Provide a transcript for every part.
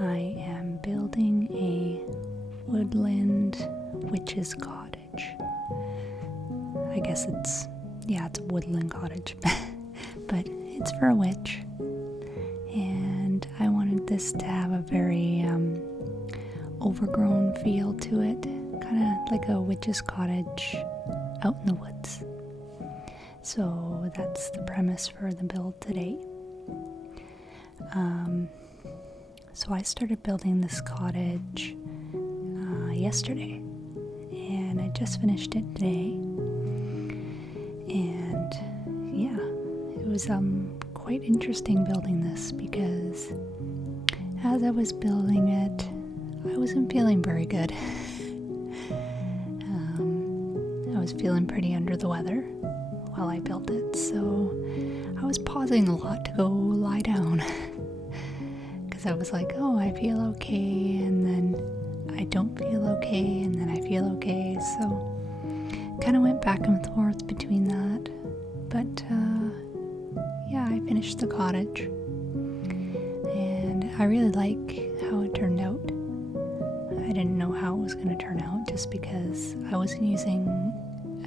I am building a woodland witch's cottage. I guess it's a woodland cottage, but it's for a witch. And I wanted this to have a very overgrown feel to it, kind of like a witch's cottage out in the woods. So that's the premise for the build today. So I started building this cottage yesterday, and I just finished it today. And yeah, it was quite interesting building this because as I was building it, I wasn't feeling very good. I was feeling pretty under the weather while I built it, so I was pausing a lot to go lie down. I was like, oh, I feel okay, and then I don't feel okay, and then I feel okay, so kind of went back and forth between that, but yeah, I finished the cottage, and I really like how it turned out. I didn't know how it was going to turn out just because I wasn't using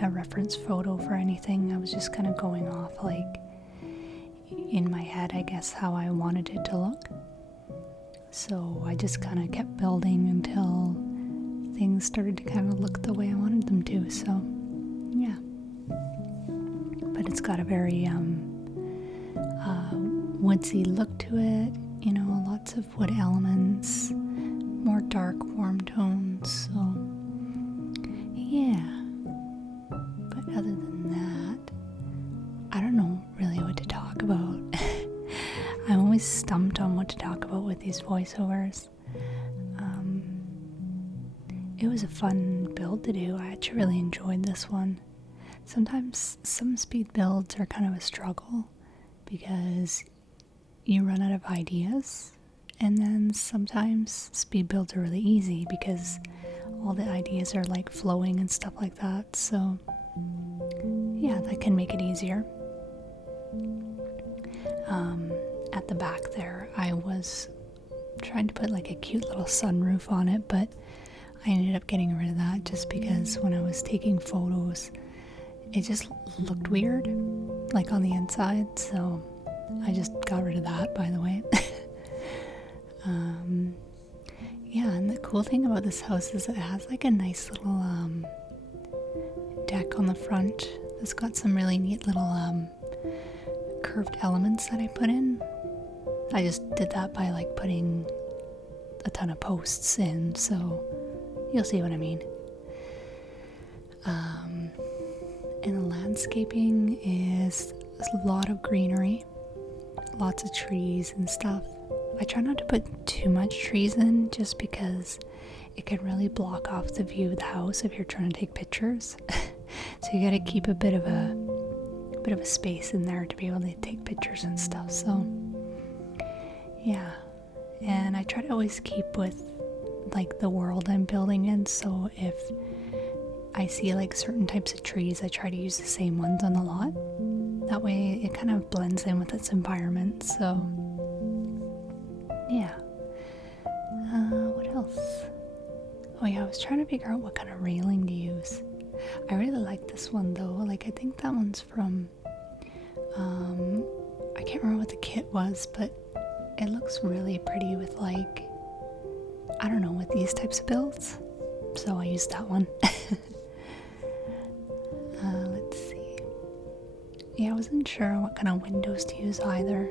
a reference photo for anything. I was just kind of going off like in my head, I guess, how I wanted it to look. So I just kind of kept building until things started to kind of look the way I wanted them to, so yeah. But it's got a very woodsy look to it, you know, lots of wood elements, more dark, warm tones, so yeah. But other than that, I don't know really what to talk about. I'm always stumped on what to talk about with these voiceovers. It was a fun build to do. I actually really enjoyed this one. Sometimes some speed builds are kind of a struggle because you run out of ideas, and then sometimes speed builds are really easy because all the ideas are like flowing and stuff like that. So yeah, that can make it easier. At the back there, I was trying to put like a cute little sunroof on it, but I ended up getting rid of that just because when I was taking photos, it just looked weird, like on the inside, so I just got rid of that, by the way. Yeah, and the cool thing about this house is it has like a nice little deck on the front that's got some really neat little curved elements that I put in. I just did that by like putting a ton of posts in, so you'll see what I mean. And the landscaping is a lot of greenery, lots of trees and stuff. I try not to put too much trees in just because it can really block off the view of the house if you're trying to take pictures. So you gotta keep a bit of a space in there to be able to take pictures and stuff, so yeah. And I try to always keep with like the world I'm building in, so if I see like certain types of trees, I try to use the same ones on the lot. That way it kind of blends in with its environment, so yeah. What else? Oh yeah, I was trying to figure out what kind of railing to use. I really like this one though. Like I think that one's from I can't remember what the kit was, but it looks really pretty with like, I don't know, with these types of builds. So I used that one. Let's see. Yeah, I wasn't sure what kind of windows to use either.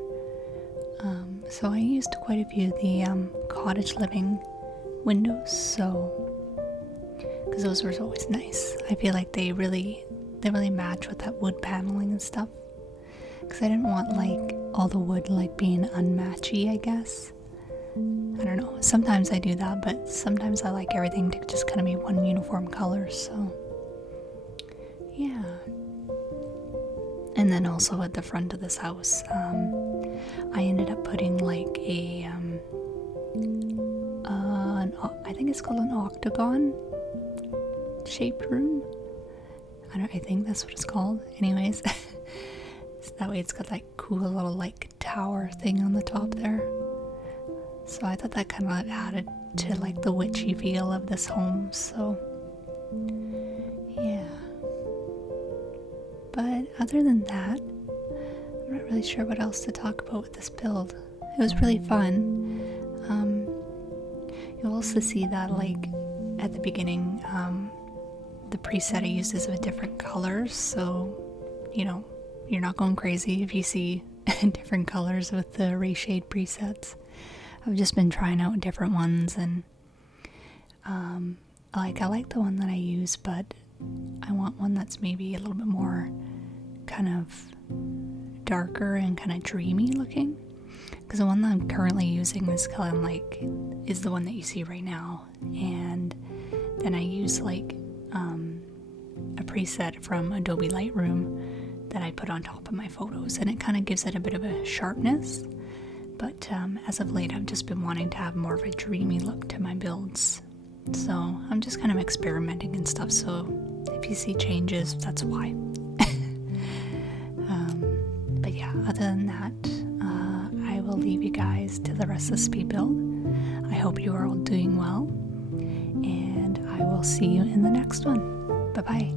So I used quite a few of the cottage living windows, so because those were always nice. I feel like they really match with that wood paneling and stuff. Because I didn't want like all the wood like being unmatchy, I guess. I don't know. Sometimes I do that, but sometimes I like everything to just kind of be one uniform color. So yeah. And then also at the front of this house, I ended up putting like a I think it's called an octagon shaped room. I think that's what it's called. Anyways, so that way it's got that cool little like tower thing on the top there. So I thought that kind of added to like the witchy feel of this home. So yeah. But other than that, I'm not really sure what else to talk about with this build. It was really fun. You'll also see that like at the beginning, the preset I used is with different colors, so you know, you're not going crazy if you see different colors with the reshade presets. I've just been trying out different ones, and I like the one that I use, but I want one that's maybe a little bit more kind of darker and kind of dreamy looking, because the one that I'm currently using is kind of like is the one that you see right now. And then I use like a preset from Adobe Lightroom that I put on top of my photos, and it kind of gives it a bit of a sharpness. But as of late, I've just been wanting to have more of a dreamy look to my builds, so I'm just kind of experimenting and stuff. So if you see changes, that's why. But yeah, other than that, I will leave you guys to the rest of the speed build. I hope you are all doing well, and I will see you in the next one. Bye bye.